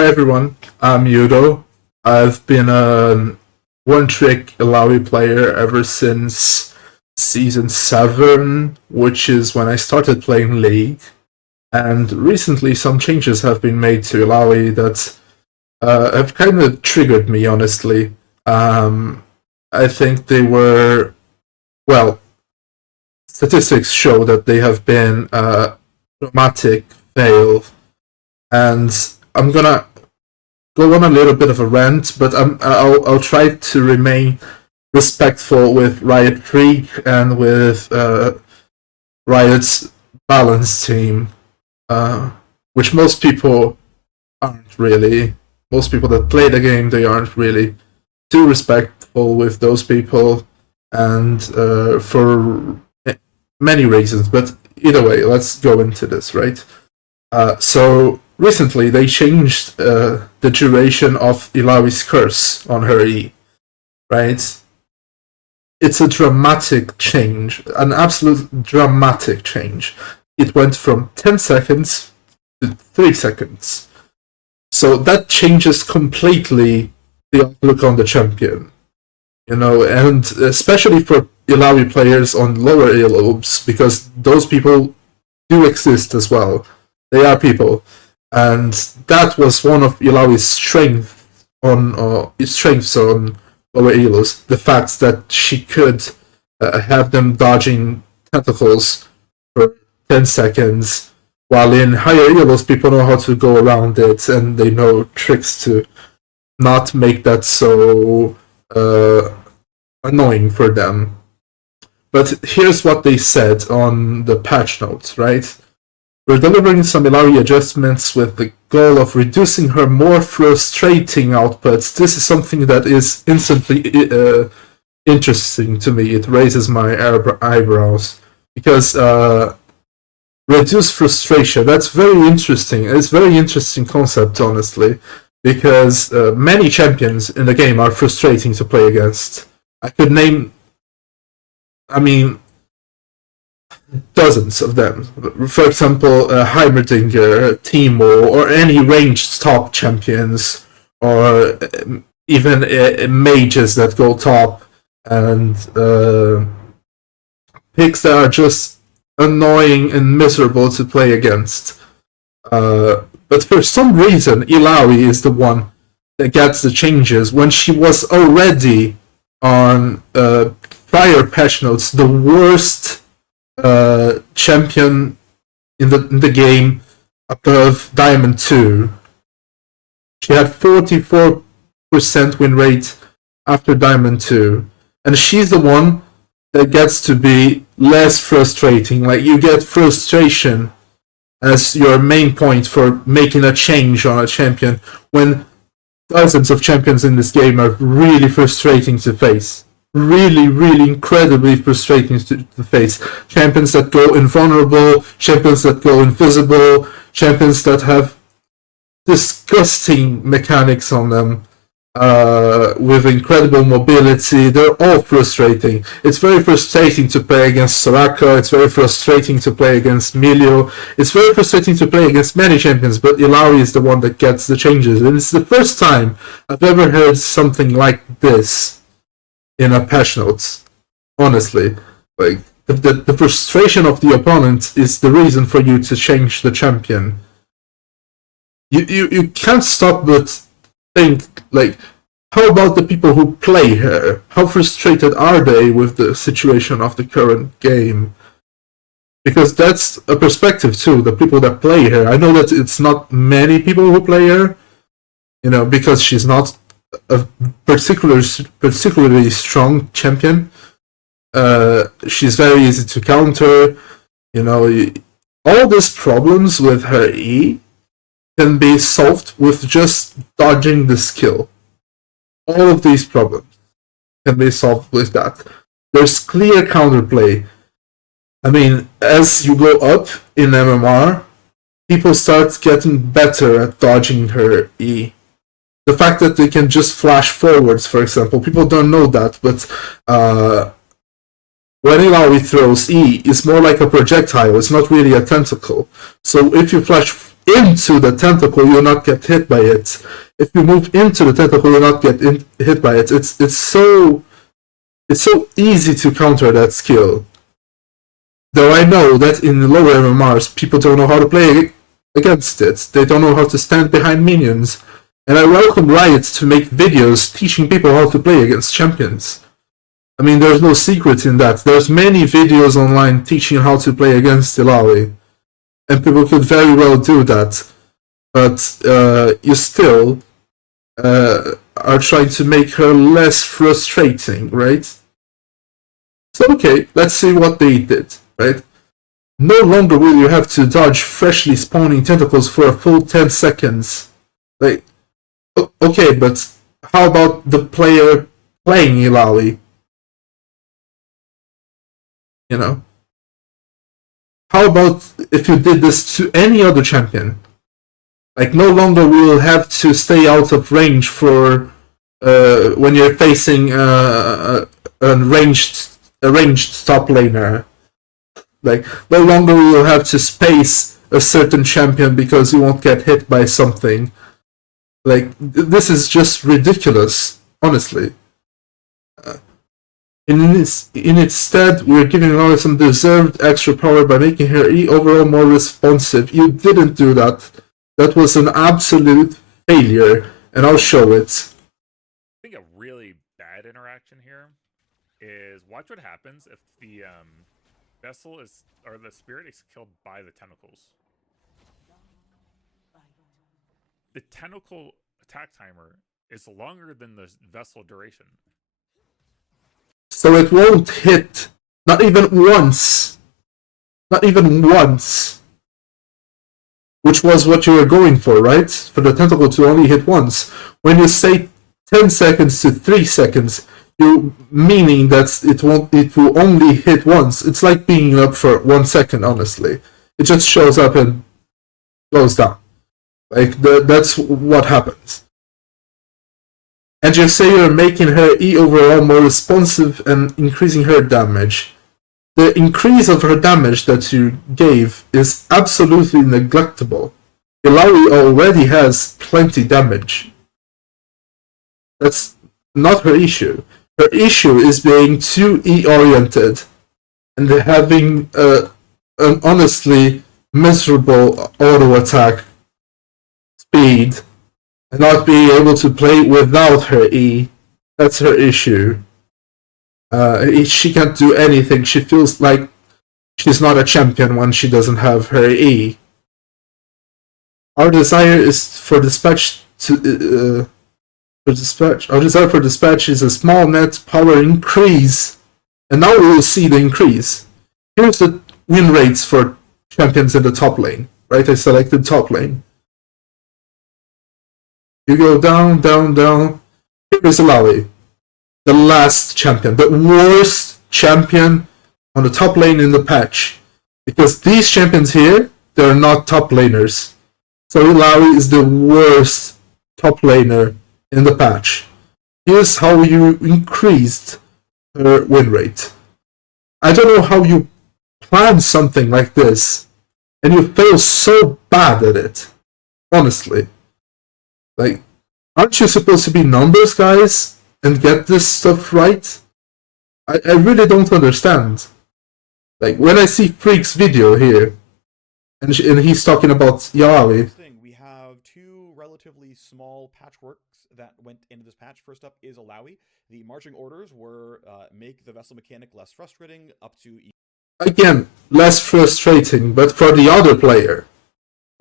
Hi everyone, I'm Yudo. I've been a one-trick Illaoi player ever since Season 7, which is when I started playing League. And recently some changes have been made to Illaoi that have kind of triggered me, honestly. I think they were, well, statistics show that they have been a dramatic fail, and I'm gonna go on a little bit of a rant, but I'll try to remain respectful with Riot Creek and with Riot's balance team, which most people aren't really. Most people that play the game, they aren't really too respectful with those people, and for many reasons. But either way, let's go into this, right? So recently they changed the duration of Illaoi's curse on her E, right? It's a dramatic change, an absolute dramatic change. It went from 10 seconds to 3 seconds. So that changes completely the outlook on the champion. And especially for Illaoi players on lower earlobes, because those people do exist as well. They are people. And that was one of Illaoi's strengths on lower elos. The fact that she could have them dodging tentacles for 10 seconds, while in higher elos people know how to go around it and they know tricks to not make that so annoying for them. But here's what they said on the patch notes, right? We're delivering some Illaoi adjustments with the goal of reducing her more frustrating outputs. This is something that is instantly interesting to me. It raises my eyebrows. Because reduce frustration, that's very interesting. It's a very interesting concept, honestly. Because many champions in the game are frustrating to play against. I could name, dozens of them. For example, Heimerdinger, Timo, or any ranged top champions, or even mages that go top, and picks that are just annoying and miserable to play against. But for some reason, Illaoi is the one that gets the changes when she was already on prior patch notes the worst champion in the game above Diamond 2. She had 44% win rate after Diamond 2. And she's the one that gets to be less frustrating. Like, you get frustration as your main point for making a change on a champion, when dozens of champions in this game are really frustrating to face. Really, really incredibly frustrating to face. Champions that go invulnerable, champions that go invisible, champions that have disgusting mechanics on them, with incredible mobility. They're all frustrating. It's very frustrating to play against Soraka, it's very frustrating to play against Milio, it's very frustrating to play against many champions, but Illaoi is the one that gets the changes. And it's the first time I've ever heard something like this in a patch notes, honestly. Like, the frustration of the opponent is the reason for you to change the champion. You can't stop but think, like, how about the people who play her? How frustrated are they with the situation of the current game? Because that's a perspective too, the people that play her. I know that it's not many people who play her, because she's not a particularly strong champion. She's very easy to counter. All these problems with her E can be solved with just dodging the skill. All of these problems can be solved with that. There's clear counterplay. As you go up in MMR, people start getting better at dodging her E. The fact that they can just flash forwards, for example, people don't know that, but when Illaoi throws E, it's more like a projectile, it's not really a tentacle. So if you flash into the tentacle, you'll not get hit by it. If you move into the tentacle, you'll not get hit by it. It's so easy to counter that skill. Though I know that in lower MMRs, people don't know how to play against it. They don't know how to stand behind minions. And I welcome Riot to make videos teaching people how to play against champions. I mean, there's no secret in that. There's many videos online teaching how to play against Illaoi. And people could very well do that. But you still are trying to make her less frustrating, right? So okay, let's see what they did, right? No longer will you have to dodge freshly spawning tentacles for a full 10 seconds. Like, okay, but how about the player playing Illaoi? You know? How about if you did this to any other champion? Like, no longer will have to stay out of range for when you're facing a ranged top laner. Like, no longer will you have to space a certain champion because you won't get hit by something. Like, this is just ridiculous, honestly. In its stead, we're giving Illaoi some deserved extra power by making her E overall more responsive. You didn't do that. That was an absolute failure, and I'll show it. I think a really bad interaction here is watch what happens if the vessel is, or the spirit is killed by the tentacles. The tentacle attack timer is longer than the vessel duration. So it won't hit, not even once. Not even once. Which was what you were going for, right? For the tentacle to only hit once. When you say 10 seconds to 3 seconds, you're meaning that it will only hit once. It's like being up for 1 second, honestly. It just shows up and goes down. Like, that's what happens. And you say you're making her E overall more responsive and increasing her damage. The increase of her damage that you gave is absolutely neglectable. Illaoi already has plenty damage. That's not her issue. Her issue is being too E-oriented and having an honestly miserable auto-attack speed and not being able to play without her E. That's her issue. She can't do anything. She feels like she's not a champion when she doesn't have her E. Our desire is for dispatch to Our desire for dispatch is a small net power increase, and now we will see the increase. Here's the win rates for champions in the top lane. Right, I selected top lane. You go down, down, down. Here's Illaoi, the last champion, the worst champion on the top lane in the patch. Because these champions here, they're not top laners. So Illaoi is the worst top laner in the patch. Here's how you increased her win rate. I don't know how you plan something like this, and you fail so bad at it. Honestly. Like, aren't you supposed to be numbers guys and get this stuff right? I really don't understand. Like, when I see Freak's video here, and he's talking about Illaoi. We have two relatively small patchworks that went into this patch. First up is Illaoi. The marching orders were make the vessel mechanic less frustrating, up to... Again, less frustrating, but for the other player.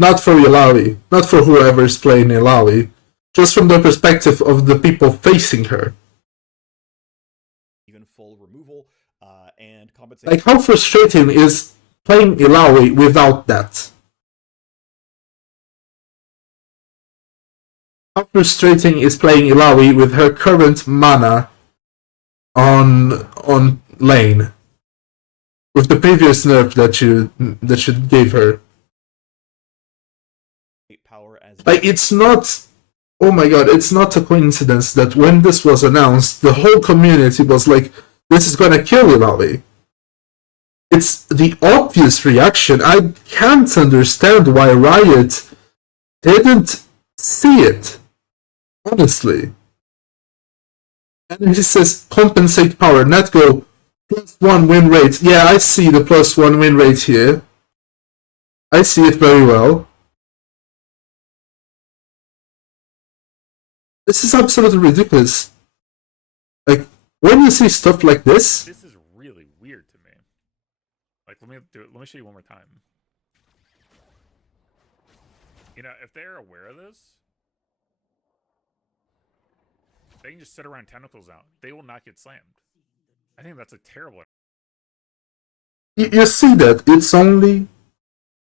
Not for Illaoi. Not for whoever is playing Illaoi. Just from the perspective of the people facing her. Even full removal and compensation. Like, how frustrating is playing Illaoi without that? How frustrating is playing Illaoi with her current mana on lane? With the previous nerf that you gave her. Like, it's not... Oh my god, it's not a coincidence that when this was announced, the whole community was like, this is gonna kill Illaoi. It's the obvious reaction. I can't understand why Riot didn't see it, honestly. And he says compensate power, net go, +1 win rate. Yeah, I see the +1 win rate here. I see it very well. This is absolutely ridiculous. Like, when you see stuff like this... This is really weird to me. Like, let me do it. Let me show you one more time. You know, if they're aware of this, they can just sit around tentacles out. They will not get slammed. I think that's a terrible... You see that it's only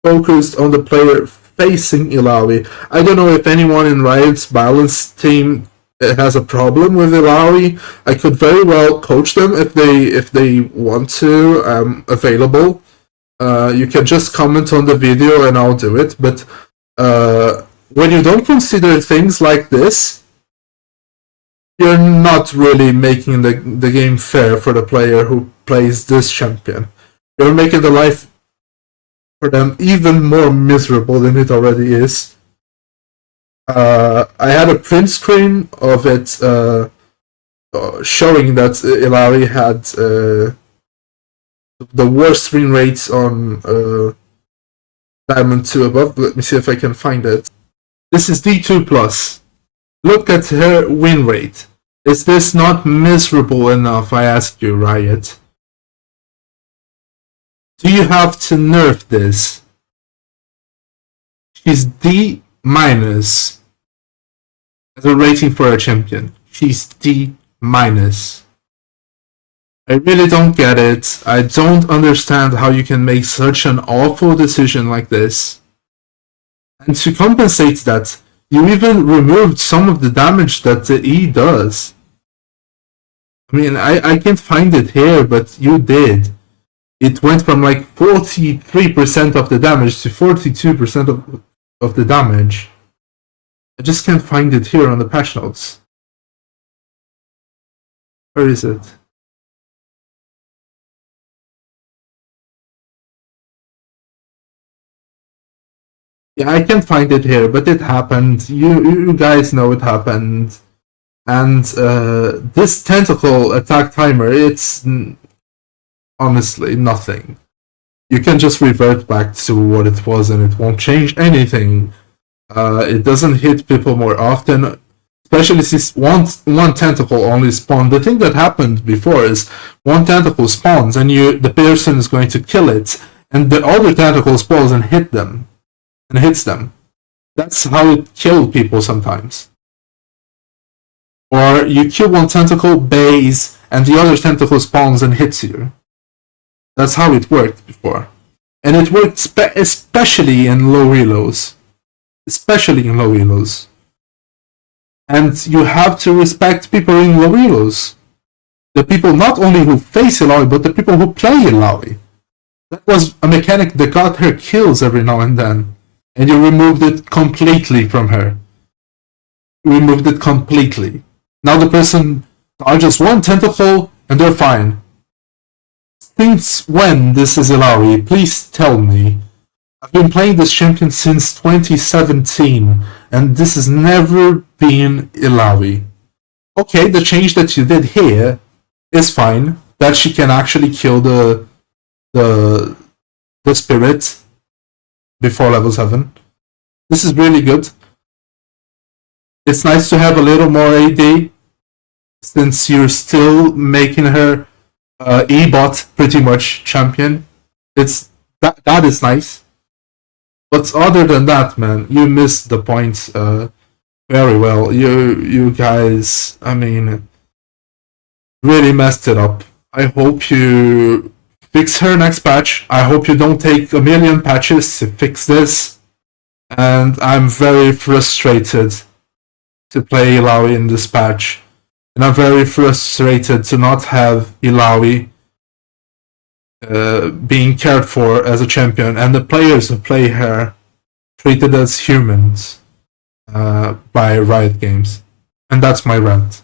focused on the player facing Illaoi. I don't know if anyone in Riot's balance team has a problem with Illaoi. I could very well coach them if they want to. I'm available. You can just comment on the video and I'll do it. But when you don't consider things like this, you're not really making the game fair for the player who plays this champion. You're making the life for them even more miserable than it already is. I had a print screen of it showing that Illaoi had the worst win rates on Diamond 2 above. Let me see if I can find it. This is D2+. Look at her win rate. Is this not miserable enough, I ask you, Riot? Do you have to nerf this? She's D- as a rating for a champion. She's D-. I really don't get it. I don't understand how you can make such an awful decision like this. And to compensate that, you even removed some of the damage that the E does. I mean, I can't find it here, but you did. It went from like 43% of the damage to 42% of the damage. I just can't find it here on the patch notes. Where is it? Yeah, I can't find it here, but it happened. You guys know it happened. And this tentacle attack timer, it's honestly nothing. You can just revert back to what it was and it won't change anything. It doesn't hit people more often, especially since one tentacle only spawned. The thing that happened before is one tentacle spawns and the person is going to kill it, and the other tentacle spawns and hits them. That's how it killed people sometimes. Or you kill one tentacle, base, and the other tentacle spawns and hits you. That's how it worked before. And it worked especially in low relos. And you have to respect people in low relos. The people not only who face Illaoi, but the people who play Illaoi. That was a mechanic that got her kills every now and then. And you removed it completely from her. Removed it completely. Now the person dodges one tentacle and they're fine. Since when this is Illaoi? Please tell me. I've been playing this champion since 2017, and this has never been Illaoi. Okay, the change that you did here is fine. That she can actually kill the spirit before level 7. This is really good. It's nice to have a little more AD, since you're still making her E-bot pretty much champion. That is nice. But other than that, man, you missed the point very well. You guys, I mean, really messed it up. I hope you fix her next patch. I hope you don't take a million patches to fix this. And I'm very frustrated to play Illaoi in this patch. And I'm very frustrated to not have Illaoi being cared for as a champion, and the players who play her treated as humans by Riot Games. And that's my rant.